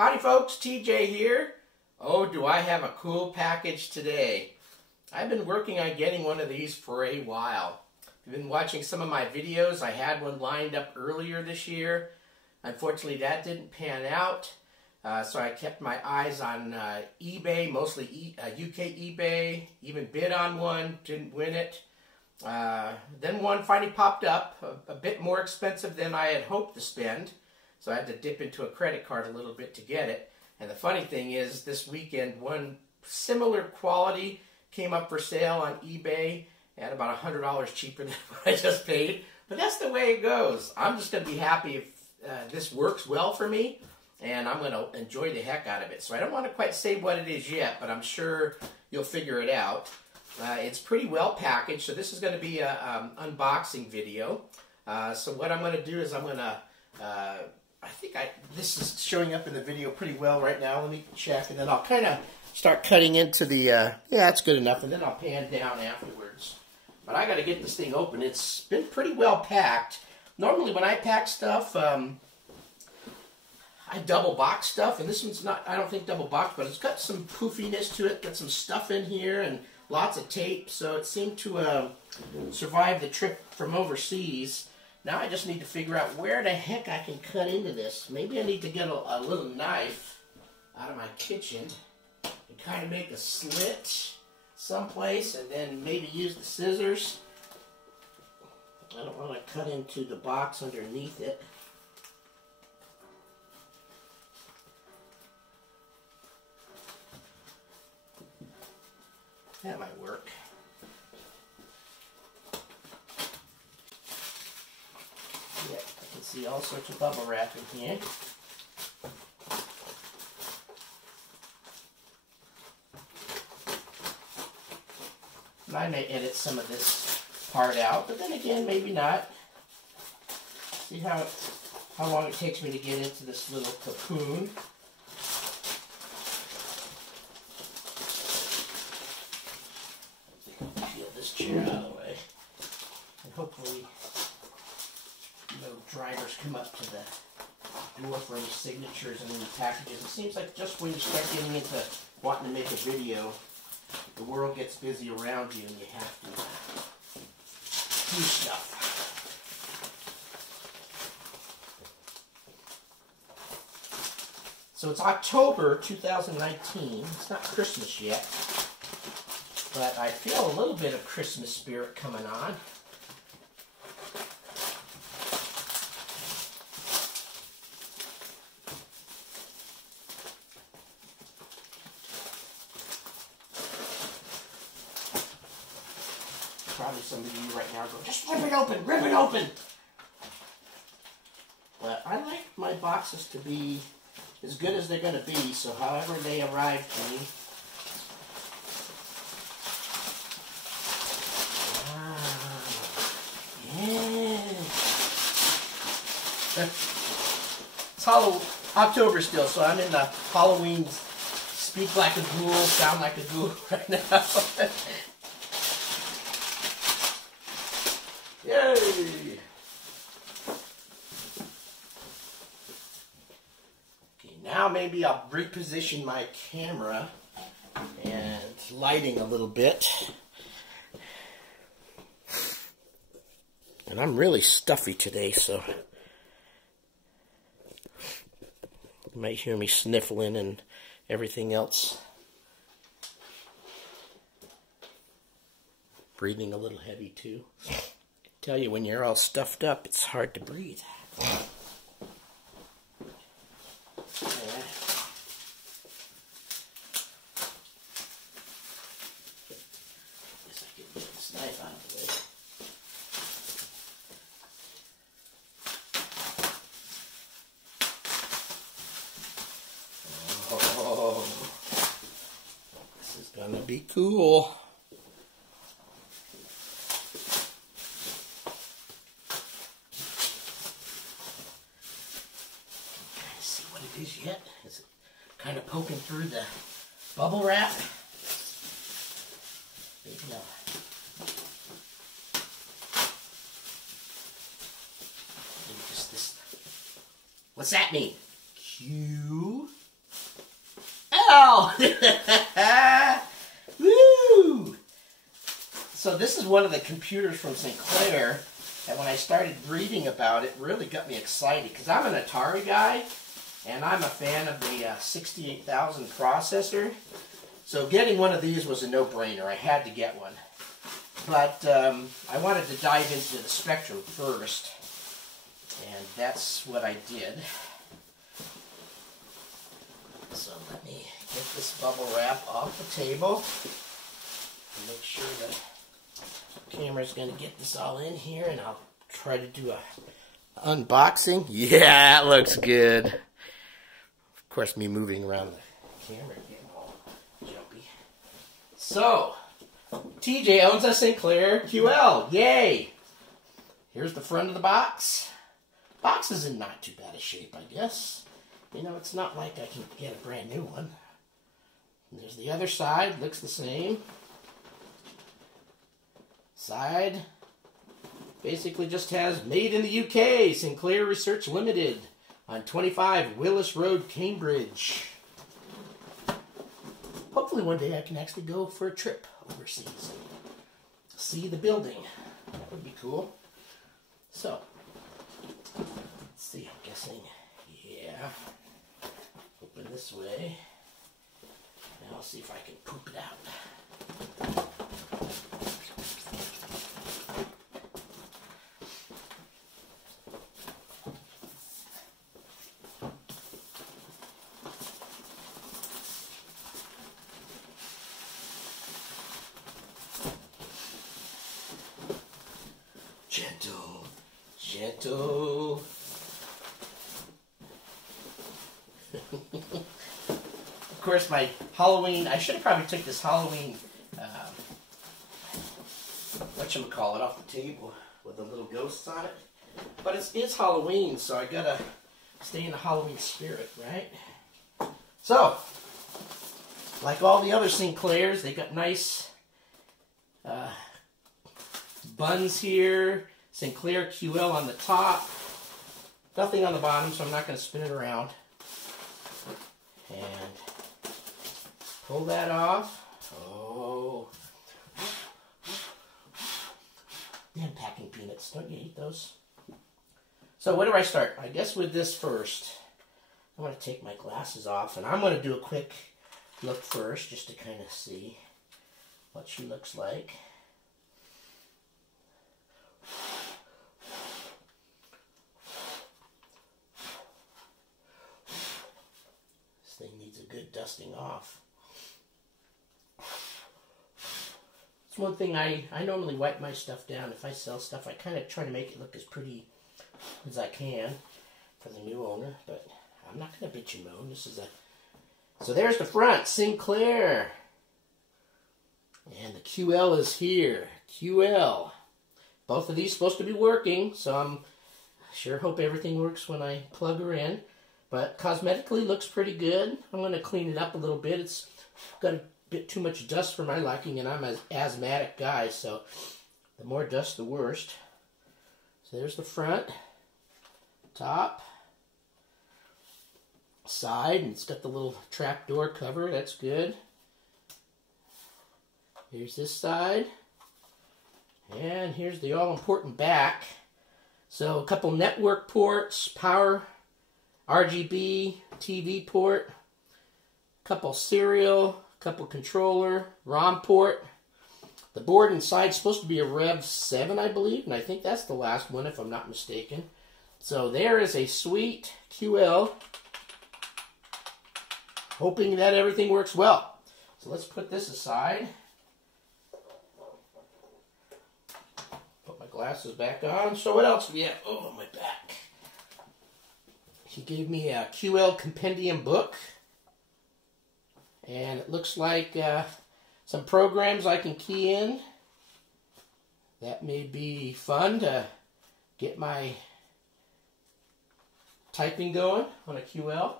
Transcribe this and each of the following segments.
Howdy folks, TJ here. Oh, do I have a cool package today. I've been working on getting one of these for a while. If you've been watching some of my videos, I had one lined up earlier this year. Unfortunately, that didn't pan out. So I kept my eyes on eBay, mostly UK eBay. Even bid on one, didn't win it. Then one finally popped up, a bit more expensive than I had hoped to spend. So I had to dip into a credit card a little bit to get it. And the funny thing is, this weekend, one similar quality came up for sale on eBay at about $100 cheaper than what I just paid. But that's the way it goes. I'm just going to be happy if this works well for me, and I'm going to enjoy the heck out of it. So I don't want to quite say what it is yet, but I'm sure you'll figure it out. It's pretty well packaged, so this is going to be an unboxing video. So what I'm going to do is I'm going to... this is showing up in the video pretty well right now. Let me check, and then I'll kind of start cutting into the, yeah, that's good enough, and then I'll pan down afterwards. But I got to get this thing open. It's been pretty well packed. Normally when I pack stuff, I double box stuff, and this one's not, I don't think double box, but it's got some poofiness to it, got some stuff in here, and lots of tape, so it seemed to survive the trip from overseas. Now I just need to figure out where the heck I can cut into this. Maybe I need to get a little knife out of my kitchen and kind of make a slit someplace, and then maybe use the scissors. I don't want to cut into the box underneath it. That might work. Yeah, I can see all sorts of bubble wrap in here. And I may edit some of this part out, but then again, maybe not. See how long it takes me to get into this little cocoon. Peel this chair out of the way, and hopefully no drivers come up to the door for any signatures and any packages. It seems like just when you start getting into wanting to make a video, the world gets busy around you and you have to do stuff. So it's October 2019. It's not Christmas yet, but I feel a little bit of Christmas spirit coming on. Probably some of you right now are going, just rip it open, rip it open! But I like my boxes to be as good as they're going to be, so however they arrive to me. Yeah. It's October still, so I'm in the Halloween speak like a ghoul, sound like a ghoul right now. Yay! Okay, now maybe I'll reposition my camera and lighting a little bit. And I'm really stuffy today, so you might hear me sniffling and everything else. Breathing a little heavy too. Tell you, when you're all stuffed up, it's hard to breathe. Yeah. Guess I can get this knife out of the way. Oh, this is gonna be cool. Yet. It's kind of poking through the bubble wrap. Maybe just this. What's that mean? Q. Woo! So this is one of the computers from Sinclair, and when I started reading about it, really got me excited because I'm an Atari guy, and I'm a fan of the 68,000 processor. So getting one of these was a no-brainer. I had to get one. But I wanted to dive into the Spectrum first, and that's what I did. So let me get this bubble wrap off the table and make sure that the camera's going to get this all in here, and I'll try to do a unboxing. Yeah, it looks good. Of course, me moving around the camera getting all jumpy. So, TJ owns a Sinclair QL. Yay! Here's the front of the box. Box is in not too bad a shape, I guess. You know, it's not like I can get a brand new one. And there's the other side. Looks the same. Side basically just has made in the UK, Sinclair Research Limited, on 25 Willis Road, Cambridge. Hopefully one day I can actually go for a trip overseas and see the building. That would be cool. So, let's see, I'm guessing, yeah. Open this way. Now I'll see if I can poop it out. Gentle, gentle. Of course, my Halloween, I should have probably took this Halloween, whatchamacallit, off the table with the little ghosts on it. But it is Halloween, so I gotta stay in the Halloween spirit, right? So, like all the other Sinclairs, they got nice buns here. Sinclair QL on the top. Nothing on the bottom, so I'm not going to spin it around. And pull that off. Oh. Damn packing peanuts. Don't you hate those? So where do I start? I guess with this first. I'm going to take my glasses off, and I'm going to do a quick look first, just to kind of see what she looks like. This thing needs a good dusting off. It's one thing I normally wipe my stuff down. If I sell stuff, I kind of try to make it look as pretty as I can for the new owner, but I'm not going to bitch and moan. This is a... So there's the front, Sinclair. And the QL is here. QL. Both of these supposed to be working, so I'm sure hope everything works when I plug her in. But cosmetically looks pretty good. I'm going to clean it up a little bit. It's got a bit too much dust for my liking, and I'm an asthmatic guy, so the more dust, the worst. So there's the front, top, side, and it's got the little trap door cover. That's good. Here's this side. And here's the all-important back. So a couple network ports, power, RGB, TV port, couple serial, couple controller, ROM port. The board inside is supposed to be a Rev 7, I believe, and I think that's the last one if I'm not mistaken. So there is a sweet QL. Hoping that everything works well. So let's put this aside. Glasses back on. So what else do we have? Oh, my back. He gave me a QL compendium book. And it looks like some programs I can key in. That may be fun to get my typing going on a QL.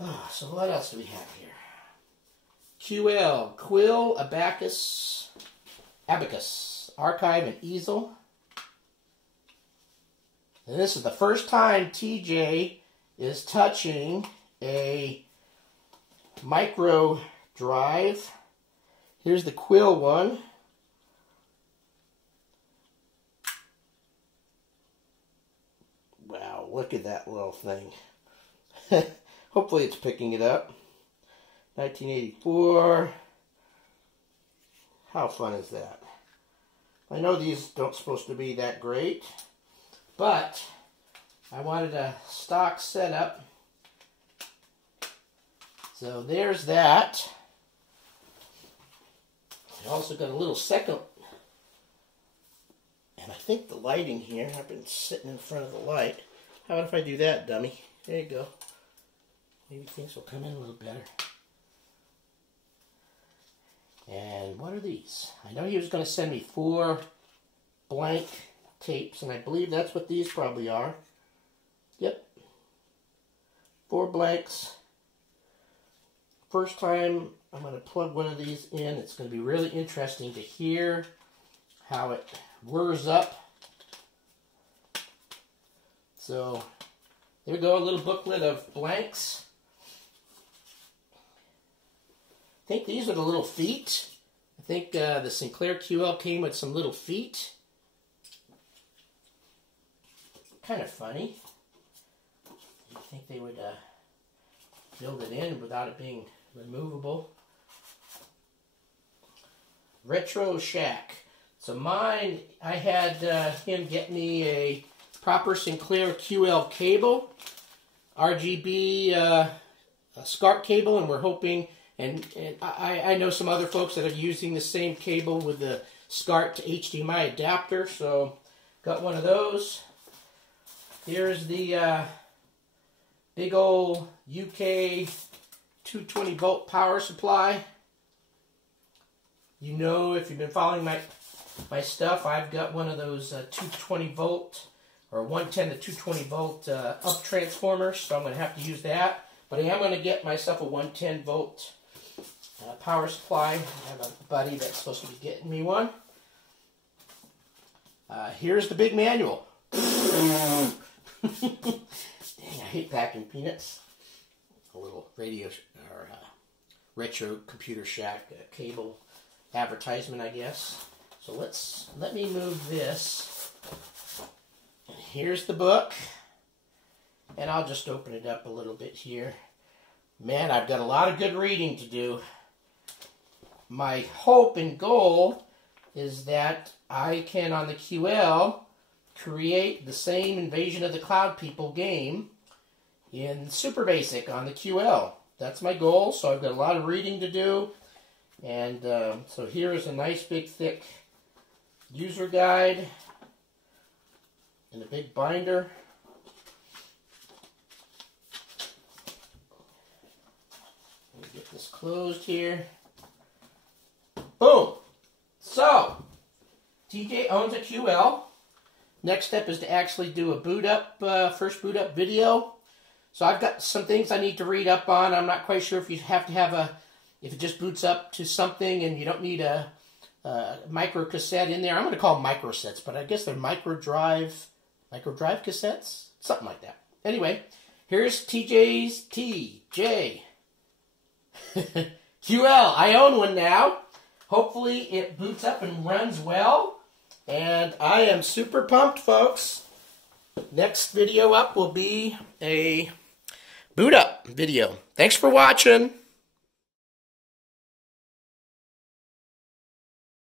Oh, so what else do we have here? QL, Quill, Abacus, Archive, and Easel. And this is the first time TJ is touching a micro drive. Here's the quill one. Wow, look at that little thing. Hopefully it's picking it up. 1984. How fun is that? I know these don't supposed to be that great, but I wanted a stock setup. So there's that. I also got a little second, and I think the lighting here, I've been sitting in front of the light. How about if I do that, dummy? There you go. Maybe things will come in a little better. And what are these? I know he was going to send me 4 blank tapes, and I believe that's what these probably are. Yep. 4 blanks. First time I'm going to plug one of these in. It's going to be really interesting to hear how it whirs up. So there we go, a little booklet of blanks. I think these are the little feet. I think the Sinclair QL came with some little feet. Kind of funny. You'd think they would build it in without it being removable. Retro Shack. So mine, I had him get me a proper Sinclair QL cable, RGB SCART cable, and we're hoping, and I know some other folks that are using the same cable with the SCART to HDMI adapter, so got one of those. Here's the big old UK 220 volt power supply. You know, if you've been following my stuff, I've got one of those 220 volt or 110 to 220 volt up transformers, so I'm going to have to use that. But I am going to get myself a 110 volt power supply. I have a buddy that's supposed to be getting me one. Here's the big manual. Dang, I hate packing peanuts. A little radio or retro computer shack cable advertisement, I guess. So let me move this. Here's the book, and I'll just open it up a little bit here. Man, I've got a lot of good reading to do. My hope and goal is that I can, on the QL, create the same Invasion of the Cloud People game in Super Basic on the QL. That's my goal, so I've got a lot of reading to do. And so here is a nice big thick user guide in a big binder. Let me get this closed here. Boom! So, TJ owns a QL. Next step is to actually do a boot up, first boot up video. So I've got some things I need to read up on. I'm not quite sure if you have to have if it just boots up to something and you don't need a micro cassette in there. I'm going to call them microsets, but I guess they're micro drive cassettes? Something like that. Anyway, here's TJ's TJ. QL. I own one now. Hopefully it boots up and runs well. And I am super pumped, folks. Next video up will be a boot up video. Thanks for watching.